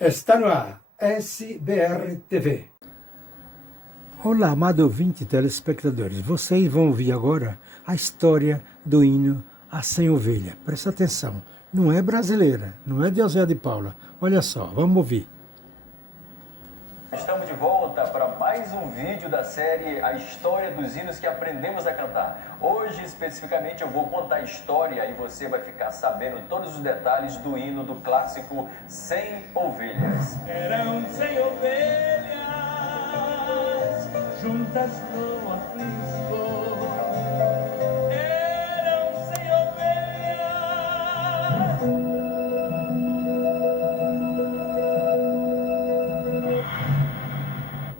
Está no ar, SBR TV. Olá, amado ouvinte e telespectadores. Vocês vão ouvir agora a história do hino A Sem Ovelha. Presta atenção, não é brasileira, não é de José de Paula. Olha só, vamos ouvir. Estamos de volta para mais um vídeo da série A História dos Hinos que Aprendemos a Cantar. Hoje, especificamente, eu vou contar a história e você vai ficar sabendo todos os detalhes do hino do clássico 100 Ovelhas. Eram 100 ovelhas juntas com a Cristo. Eram 100 ovelhas.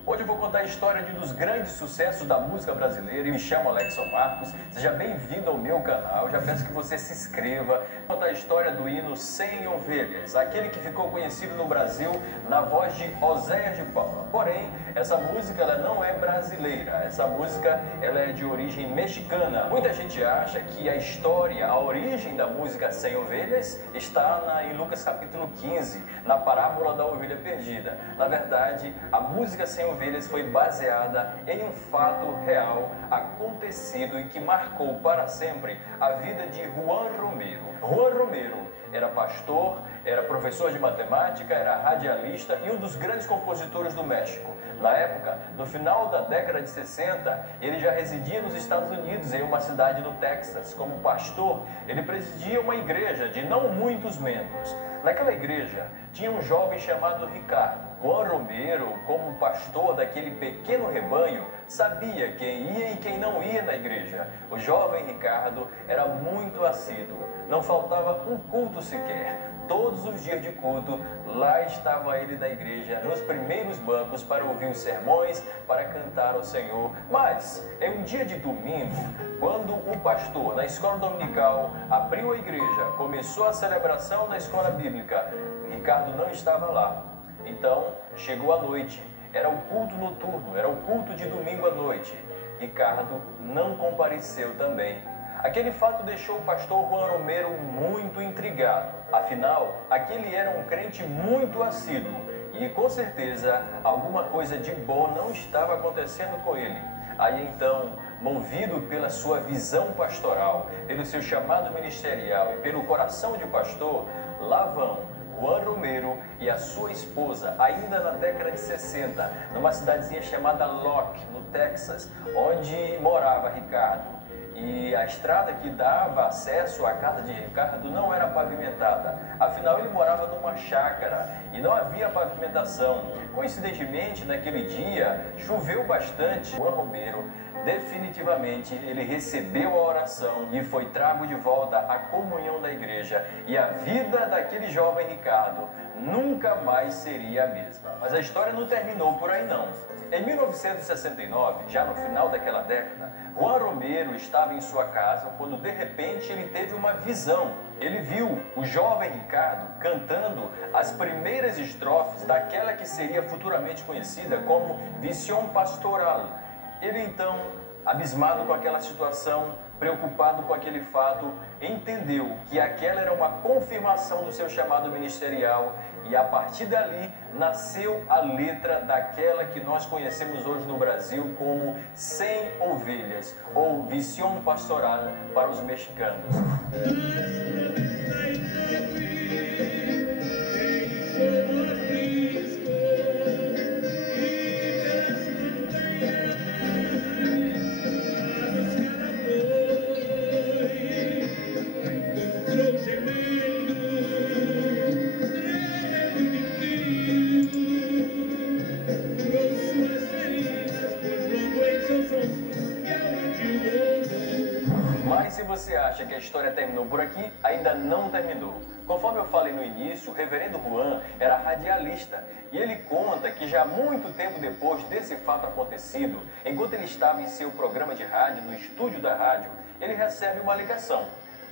Hoje eu vou contar a história de um dos grandes sucessos da música brasileira. Eu me chamo Alexson Marcos, seja bem-vindo ao meu canal. Já peço que você se inscreva. Vou contar a história do hino 100 Ovelhas, aquele que ficou conhecido no Brasil na voz de Oséias de Paula. Porém, essa música ela não é brasileira, essa música ela é de origem mexicana. Muita gente acha que a história, a origem da música 100 Ovelhas está em Lucas capítulo 15, na parábola da ovelha perdida. Na verdade, a música 100 Ovelhas foi baseada em um fato real acontecido e que marcou para sempre a vida de Juan Romero. Juan Romero era pastor, era professor de matemática, era radialista e um dos grandes compositores do México. Na época, no final da década de 60, ele já residia nos Estados Unidos, em uma cidade no Texas. Como pastor, ele presidia uma igreja de não muitos membros. Naquela igreja, tinha um jovem chamado Ricardo. Juan Romero, como pastor daquele pequeno rebanho, sabia quem ia e quem não ia na igreja. O jovem Ricardo era muito assíduo, não faltava um culto sequer. Todos os dias de culto, lá estava ele na igreja, nos primeiros bancos para ouvir os sermões, para cantar ao Senhor. Mas, em um dia de domingo, quando o pastor, na escola dominical, abriu a igreja, começou a celebração da escola bíblica, Ricardo não estava lá. Então, chegou a noite, era o culto noturno, era o culto de domingo à noite. Ricardo não compareceu também. Aquele fato deixou o pastor Juan Romero muito intrigado. Afinal, aquele era um crente muito assíduo e, com certeza, alguma coisa de bom não estava acontecendo com ele. Aí então, movido pela sua visão pastoral, pelo seu chamado ministerial e pelo coração de pastor, lá vão Juan Romero e a sua esposa, ainda na década de 60, numa cidadezinha chamada Locke, no Texas, onde morava Ricardo. E a estrada que dava acesso à casa de Ricardo não era pavimentada. Afinal, ele morava numa chácara e não havia pavimentação. Coincidentemente, naquele dia, choveu bastante. Juan Romero, definitivamente, ele recebeu a oração e foi trago de volta à comunhão da igreja. E a vida daquele jovem Ricardo nunca mais seria a mesma. Mas a história não terminou por aí não. Em 1969, já no final daquela década, Juan Romero estava em sua casa quando de repente ele teve uma visão. Ele viu o jovem Ricardo cantando as primeiras estrofes daquela que seria futuramente conhecida como Visión Pastoral. Ele então, abismado com aquela situação, preocupado com aquele fato, entendeu que aquela era uma confirmação do seu chamado ministerial e a partir dali nasceu a letra daquela que nós conhecemos hoje no Brasil como 100 Ovelhas ou Visión Pastoral para os mexicanos. Mas se você acha que a história terminou por aqui, ainda não terminou. Conforme eu falei no início, o reverendo Juan era radialista e ele conta que já muito tempo depois desse fato acontecido, enquanto ele estava em seu programa de rádio, no estúdio da rádio, ele recebe uma ligação.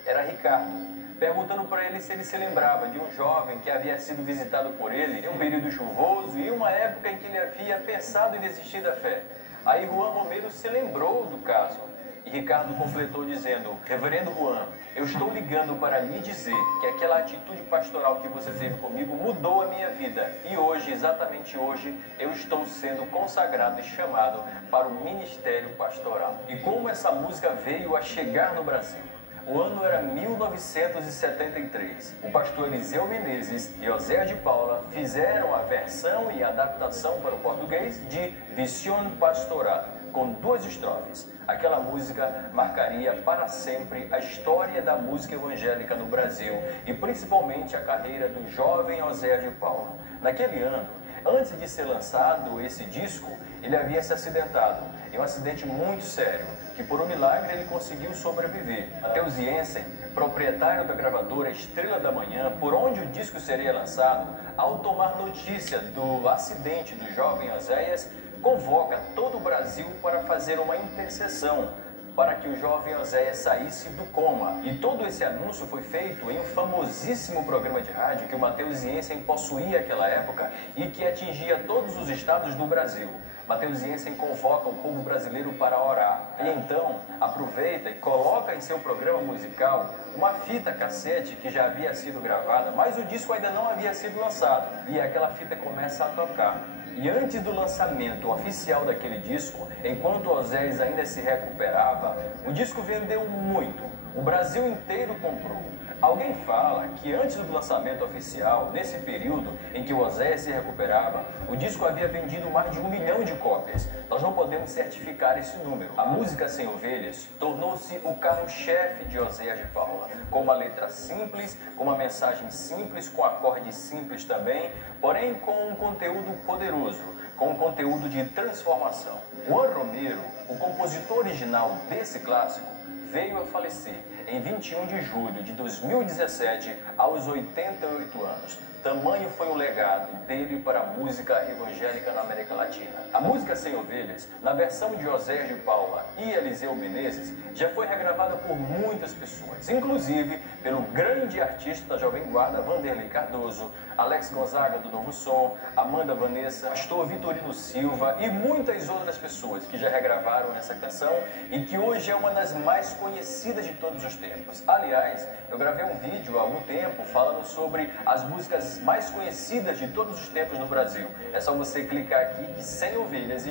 Era Ricardo, perguntando para ele se ele se lembrava de um jovem que havia sido visitado por ele em um período chuvoso e uma época em que ele havia pensado em desistir da fé. Aí Juan Romero se lembrou do caso E Ricardo completou dizendo: Reverendo Juan, eu estou ligando para lhe dizer que aquela atitude pastoral que você teve comigo mudou a minha vida. E hoje, exatamente hoje, eu estou sendo consagrado e chamado para o ministério pastoral. E como essa música veio a chegar no Brasil? O ano era 1973. O pastor Eliseu Menezes e Oséias de Paula fizeram a versão e adaptação para o português de Visión Pastoral, com 2 estrofes. Aquela música marcaria para sempre a história da música evangélica no Brasil e principalmente a carreira do jovem Oséias de Paula. Naquele ano, antes de ser lançado esse disco, ele havia se acidentado, em um acidente muito sério, que por um milagre ele conseguiu sobreviver. Matheus Jensen, proprietário da gravadora Estrela da Manhã, por onde o disco seria lançado, ao tomar notícia do acidente do jovem Oséias, convoca todo o Brasil para fazer uma intercessão para que o jovem Oséias saísse do coma. E todo esse anúncio foi feito em um famosíssimo programa de rádio que o Matheus Jensen possuía naquela época e que atingia todos os estados do Brasil. Matheus Jensen convoca o povo brasileiro para orar. E então aproveita e coloca em seu programa musical uma fita cassete que já havia sido gravada, mas o disco ainda não havia sido lançado. E aquela fita começa a tocar. E antes do lançamento oficial daquele disco, enquanto Oséias ainda se recuperava, o disco vendeu muito. O Brasil inteiro comprou. Alguém fala que antes do lançamento oficial, nesse período em que o Oséias se recuperava, o disco havia vendido mais de 1 milhão de cópias. Nós não podemos certificar esse número. A música Sem Ovelhas tornou-se o carro-chefe de Oséias de Paula, com uma letra simples, com uma mensagem simples, com acordes simples também, porém com um conteúdo poderoso, com um conteúdo de transformação. Juan Romero, o compositor original desse clássico, veio a falecer em 21 de julho de 2017, aos 88 anos. Tamanho foi o legado dele para a música evangélica na América Latina. A música Sem Ovelhas, na versão de Oséias de Paula e Eliseu Menezes, já foi regravada por muitas pessoas, inclusive pelo grande artista da Jovem Guarda, Vanderlei Cardoso, Alex Gonzaga do Novo Som, Amanda Vanessa, pastor Vitorino Silva e muitas outras pessoas que já regravaram essa canção e que hoje é uma das mais conhecidas de todos os tempos. Aliás, eu gravei um vídeo há algum tempo falando sobre as músicas mais conhecidas de todos os tempos no Brasil. É só você clicar aqui que Sem Ovelhas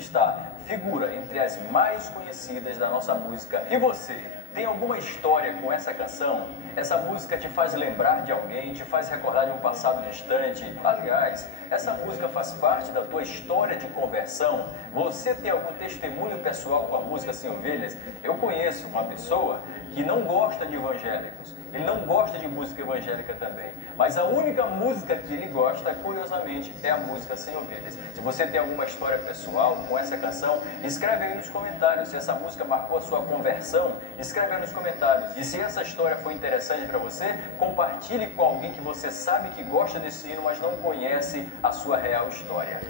figura entre as mais conhecidas da nossa música. E você, tem alguma história com essa canção? Essa música te faz lembrar de alguém, te faz recordar de um passado distante? Aliás, essa música faz parte da tua história de conversão? Você tem algum testemunho pessoal com a música Sem Ovelhas? Eu conheço uma pessoa que não gosta de evangélicos, ele não gosta de música evangélica também, mas a única música que ele gosta, curiosamente, é a música Sem Ovelhas. Se você tem alguma história pessoal com essa canção, escreve aí nos comentários. Se essa música marcou a sua conversão, escreve aí nos comentários. E se essa história foi interessante para você, compartilhe com alguém que você sabe que gosta desse hino, mas não conhece a sua real história.